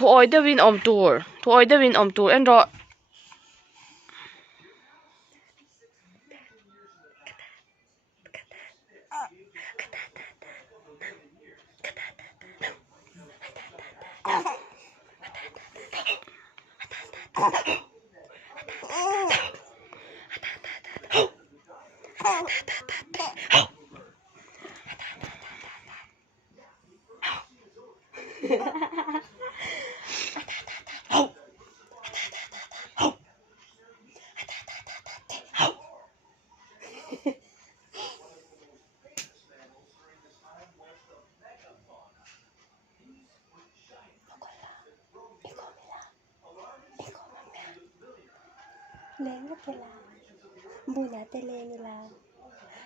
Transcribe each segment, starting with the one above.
thu oi de win om tur en ro Lenga tela, buna te lengila.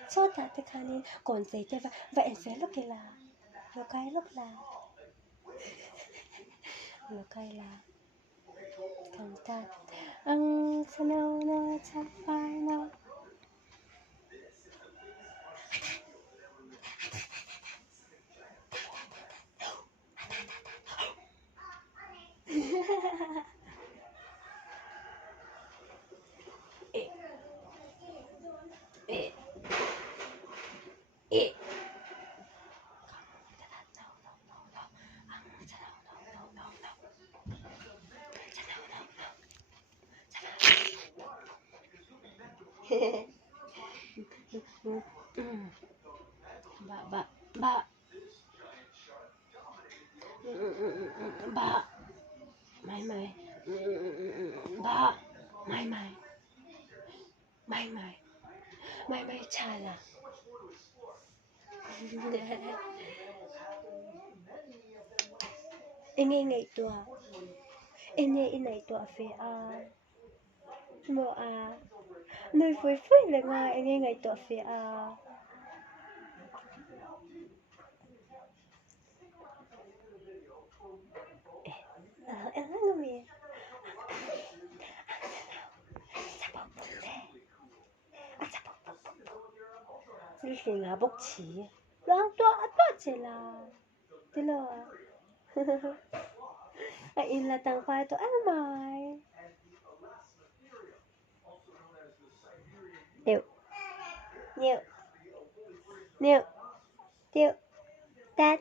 Sota te kanin, konse te va enselo que la. Lo cae lo la. Lo cae la. Cantar. Ang sanaw na sa pana. Ba. Ba. Mai. Ba. Mai chala. Ngay tua. Inay tua fe a. Mo a. Nơi phơi là ngay tua fe a. Em nói nghe. Đi xin là bốc chỉ. Loang tua chỉ là. Thế là. In là tăng khoai to ăn mày. Nhiều. Tát.